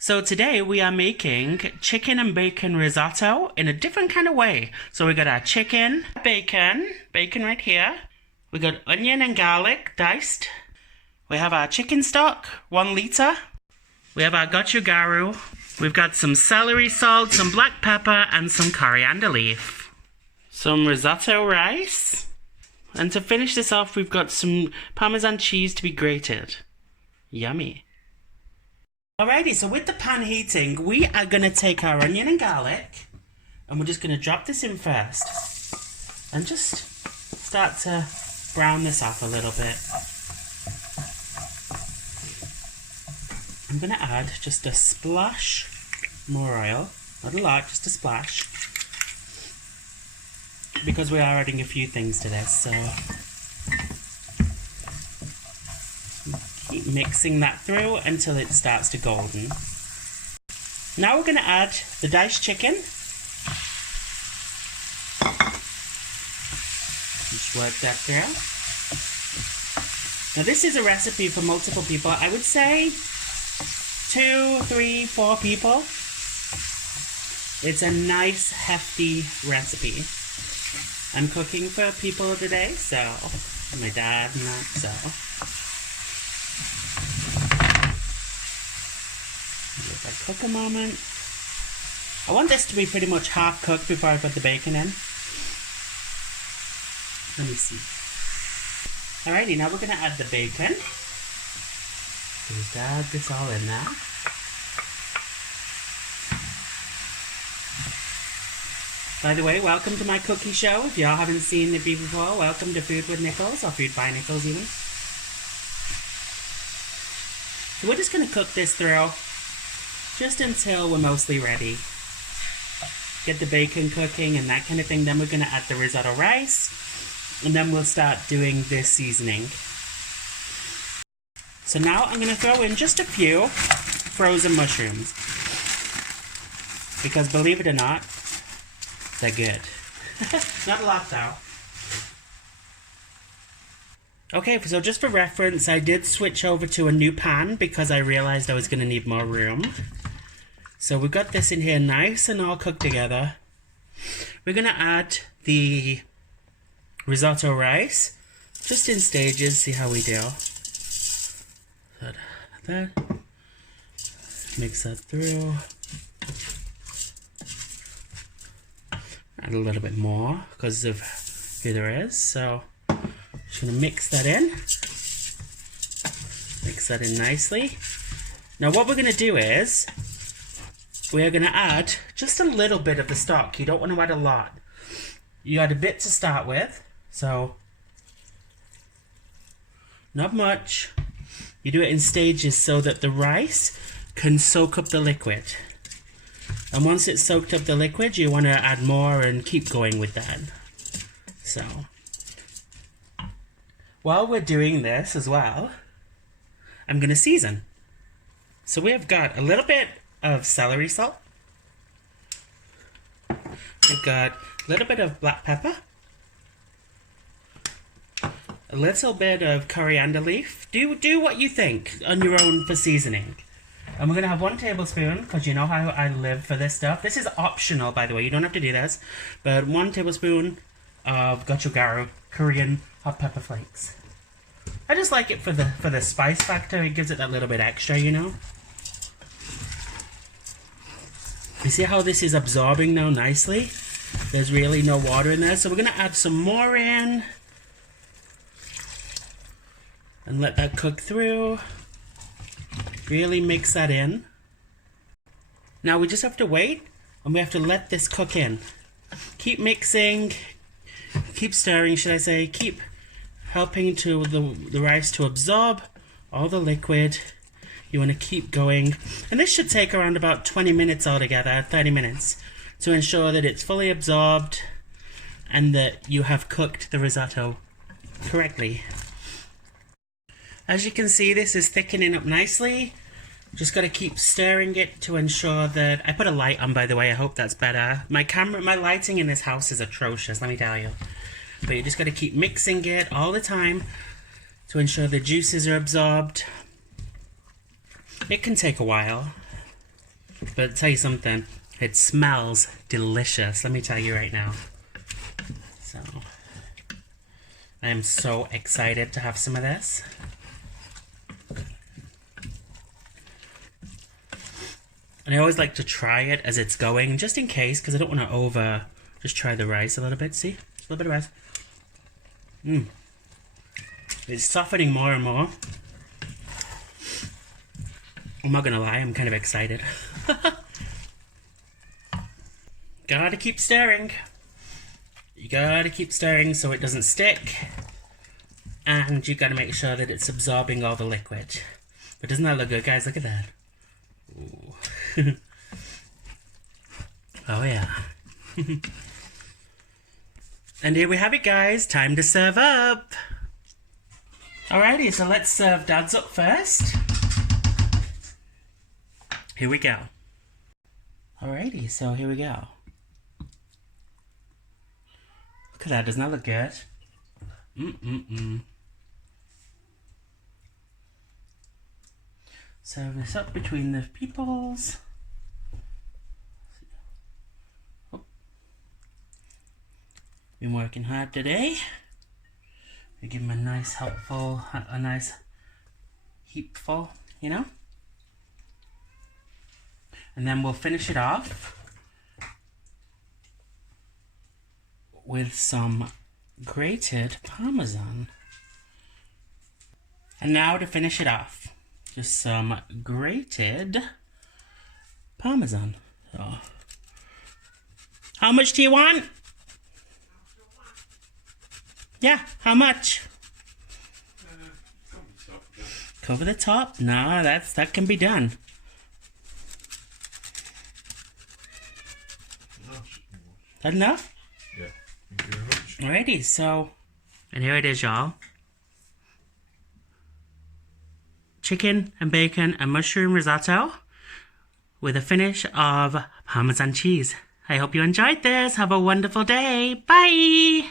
So today we are making chicken and bacon risotto in a different kind of way. So we got our chicken, bacon right here. We got onion and garlic diced. We have our chicken stock, 1 liter. We have our Gochugaru. We've got some celery salt, some black pepper, and some coriander leaf. Some risotto rice. And to finish this off, we've got some parmesan cheese to be grated. Yummy. Alrighty, so with the pan heating, we are going to take our onion and garlic, and we're just going to drop this in first, and just start to brown this off a little bit. I'm going to add just a splash more oil, not a lot, just a splash, because we are adding a few things to this, so keep mixing that through until it starts to golden. Now we're going to add the diced chicken. Just work that through. Now this is a recipe for multiple people. I would say 2, 3, 4 people. It's a nice hefty recipe. I'm cooking for people today, so my dad and that, so let that cook a moment. I want this to be pretty much half cooked before I put the bacon in. Let me see. Alrighty, now we're going to add the bacon. Just add this all in there. By the way, welcome to my cookie show. If y'all haven't seen it before, welcome to Food with Nickles, or Food by Nickles even. So we're just going to cook this through just until we're mostly ready. Get the bacon cooking and that kind of thing. Then we're going to add the risotto rice, and then we'll start doing this seasoning. So now I'm going to throw in just a few frozen mushrooms, because believe it or not, they're good. Not a lot though. Okay, so just for reference, I did switch over to a new pan because I realized I was going to need more room. So we've got this in here nice and all cooked together. We're going to add the risotto rice, just in stages, see how we do. So that. Mix that through. Add a little bit more because of who there is. So just going to mix that in. Mix that in nicely. Now what we're going to do is we are going to add just a little bit of the stock. You don't want to add a lot. You add a bit to start with. So not much. You do it in stages so that the rice can soak up the liquid. And once it's soaked up the liquid, you want to add more and keep going with that. So while we're doing this as well, I'm going to season. So we have got a little bit of celery salt. We've got a little bit of black pepper. A little bit of coriander leaf. Do what you think on your own for seasoning. And we're going to have 1 tablespoon, because you know how I live for this stuff. This is optional, by the way. You don't have to do this. But 1 tablespoon of Gochugaru Korean hot pepper flakes. I just like it for the spice factor. It gives it that little bit extra, you know. You see how this is absorbing now nicely? There's really no water in there. So we're going to add some more in. And let that cook through. Really mix that in. Now we just have to wait, and we have to let this cook in. Keep mixing, keep stirring, should I say, keep helping to the rice to absorb all the liquid. You want to keep going. And this should take around about 20 minutes altogether, 30 minutes, to ensure that it's fully absorbed and that you have cooked the risotto correctly. As you can see, this is thickening up nicely. Just got to keep stirring it to ensure that... I put a light on, by the way. I hope that's better. My lighting in this house is atrocious, let me tell you. But you just got to keep mixing it all the time to ensure the juices are absorbed. It can take a while. But I'll tell you something, it smells delicious, let me tell you right now. So, I am so excited to have some of this. And I always like to try it as it's going, just in case, because I don't want to just try the rice a little bit, see? A little bit of rice. It's softening more and more. I'm not gonna lie, I'm kind of excited. Gotta keep stirring. You gotta keep stirring so it doesn't stick. And you gotta make sure that it's absorbing all the liquid. But doesn't that look good, guys? Look at that. Ooh. Oh yeah. And here we have it, guys. Time to serve up. Alrighty, so let's serve Dad's up first. Here we go. Alrighty, so here we go. Look at that, doesn't that look good? Serve this up between the peoples. Oh. Been working hard today. We give them a nice helpful, a nice heapful, you know? And then we'll finish it off with some grated parmesan. And now to finish it off, just some grated parmesan. So, how much do you want? Yeah, how much? Cover the top? No, that can be done. That enough? Yeah, thank you very much. Alrighty, so, and here it is, y'all. Chicken and bacon and mushroom risotto with a finish of Parmesan cheese. I hope you enjoyed this. Have a wonderful day. Bye!